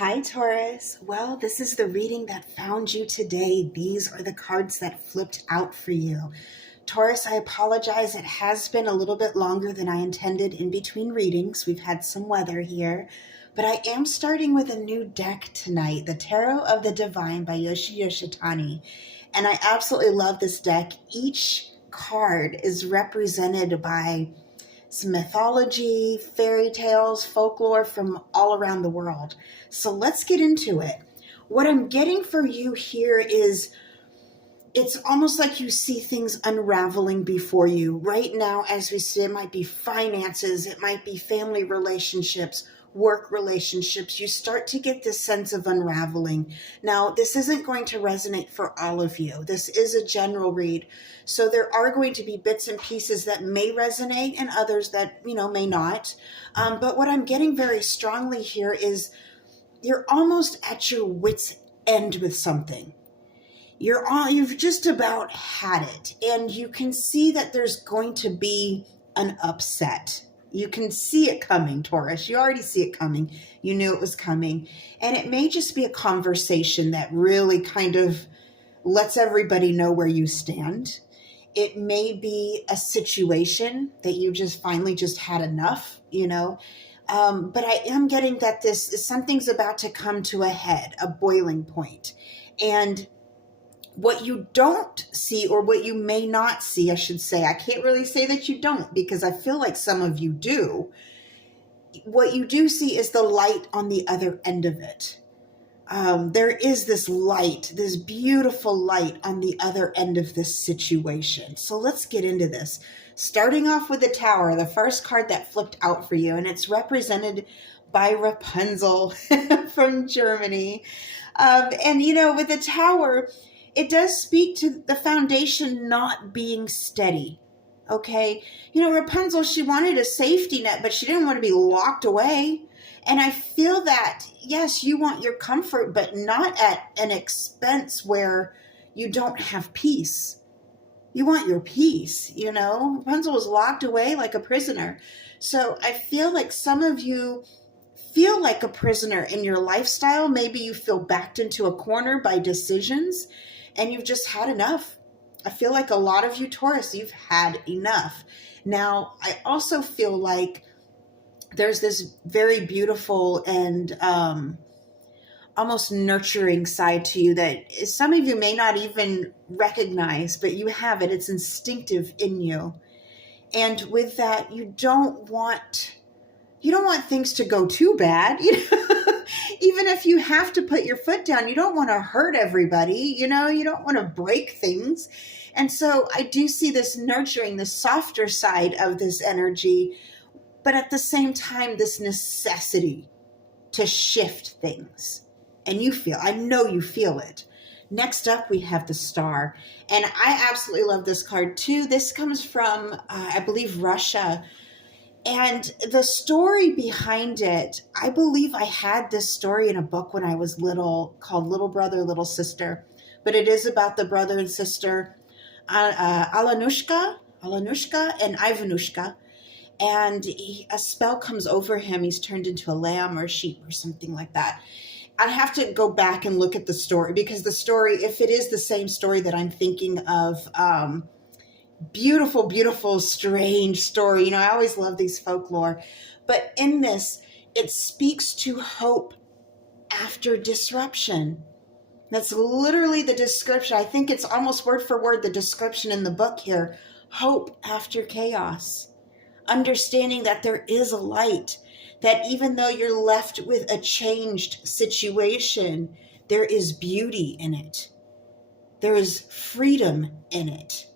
Hi, Taurus. Well, this is the reading that found you today. These are the cards that flipped out for you. Taurus, I apologize. It has been a little bit longer than I intended in between readings. We've had some weather here, but I am starting with a new deck tonight, the Tarot of the Divine by Yoshi Yoshitani. And I absolutely love this deck. Each card is represented by some mythology, fairy tales, folklore from all around the world. So let's get into it. What I'm getting for you here is it's almost like you see things unraveling before you. Right now, as we see, it might be finances, it might be family relationships, work relationships. You start to get this sense of unraveling. Now, this isn't going to resonate for all of you. This is a general read. So there are going to be bits and pieces that may resonate and others that, may not. But what I'm getting very strongly here is you're almost at your wit's end with something. You've just about had it, and you can see that there's going to be an upset. You can see it coming, Taurus. You already see it coming. You knew it was coming. And it may just be a conversation that really kind of lets everybody know where you stand. It may be a situation that you just finally just had enough, But I am getting that something's about to come to a head, a boiling point. And what you don't see, or what you may not see, I should say, I can't really say that you don't, because I feel like some of you do. What you do see is the light on the other end of it. There is this light, this beautiful light on the other end of this situation. So let's get into this. Starting off with the Tower, the first card that flipped out for you, and it's represented by Rapunzel from Germany. With the Tower, it does speak to the foundation not being steady. Okay. Rapunzel, she wanted a safety net, but she didn't want to be locked away. And I feel that, yes, you want your comfort, but not at an expense where you don't have peace. You want your peace, Rapunzel was locked away like a prisoner. So I feel like some of you feel like a prisoner in your lifestyle. Maybe you feel backed into a corner by decisions and you've just had enough. I feel like a lot of you, Taurus, you've had enough. Now, I also feel like there's this very beautiful and almost nurturing side to you that some of you may not even recognize, but you have it. It's instinctive in you. And with that, you don't want things to go too bad. Even if you have to put your foot down, you don't want to hurt everybody. You don't want to break things. And so I do see this nurturing, the softer side of this energy, but at the same time, this necessity to shift things. And I know you feel it. Next up, we have the Star. And I absolutely love this card too. This comes from, I believe, Russia. And the story behind it, I believe I had this story in a book when I was little called Little Brother, Little Sister. But it is about the brother and sister, Alanushka and Ivanushka. And a spell comes over him. He's turned into a lamb or a sheep or something like that. I have to go back and look at the story, because the story, if it is the same story that I'm thinking of, beautiful, beautiful, strange story. I always love these folklore. But in this, it speaks to hope after disruption. That's literally the description. I think it's almost word for word the description in the book here. Hope after chaos. Understanding that there is a light, that even though you're left with a changed situation, there is beauty in it. There is freedom in it.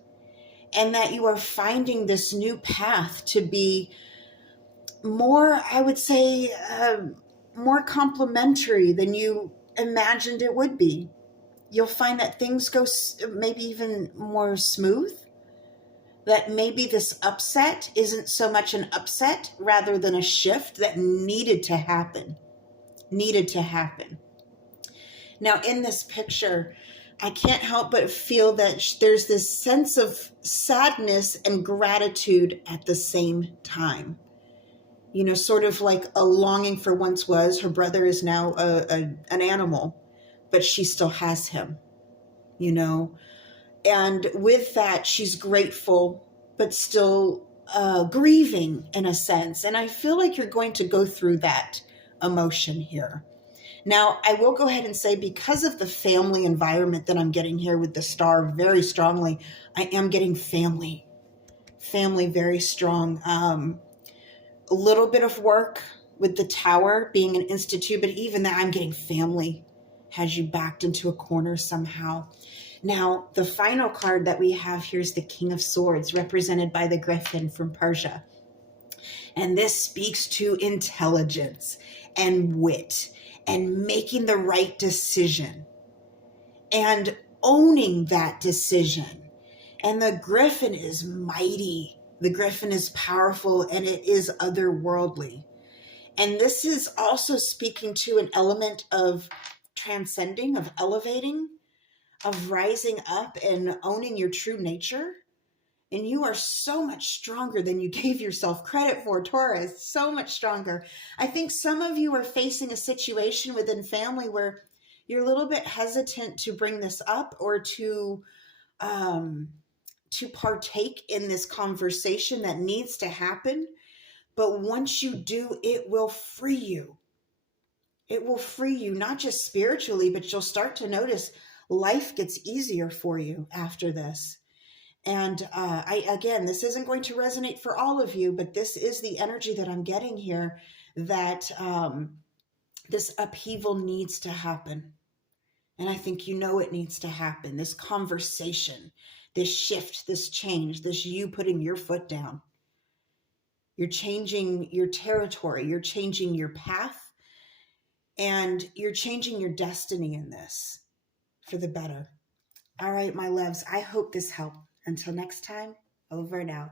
And that you are finding this new path to be more, I would say, more complementary than you imagined it would be. You'll find that things go maybe even more smooth. That maybe this upset isn't so much an upset rather than a shift that needed to happen. Now, in this picture, I can't help but feel that there's this sense of sadness and gratitude at the same time. sort of like a longing for once was. Her brother is now an animal, but she still has him, you know. And with that, she's grateful, but still grieving in a sense. And I feel like you're going to go through that emotion here. Now, I will go ahead and say, because of the family environment that I'm getting here with the star very strongly, I am getting family very strong. A little bit of work with the tower being an institute, but even that, I'm getting family has you backed into a corner somehow. Now, the final card that we have here is the King of Swords, represented by the Griffin from Persia. And this speaks to intelligence and wit and making the right decision and owning that decision. And the Griffin is mighty. The Griffin is powerful, and it is otherworldly. And this is also speaking to an element of transcending, of elevating, of rising up and owning your true nature. And you are so much stronger than you gave yourself credit for, Taurus. So much stronger. I think some of you are facing a situation within family where you're a little bit hesitant to bring this up or to partake in this conversation that needs to happen. But once you do, it will free you. It will free you, not just spiritually, but you'll start to notice life gets easier for you after this. And again, this isn't going to resonate for all of you, but this is the energy that I'm getting here, that this upheaval needs to happen. And I think it needs to happen. This conversation, this shift, this change, this you putting your foot down. You're changing your territory. You're changing your path. And you're changing your destiny in this for the better. All right, my loves, I hope this helped. Until next time, over and out.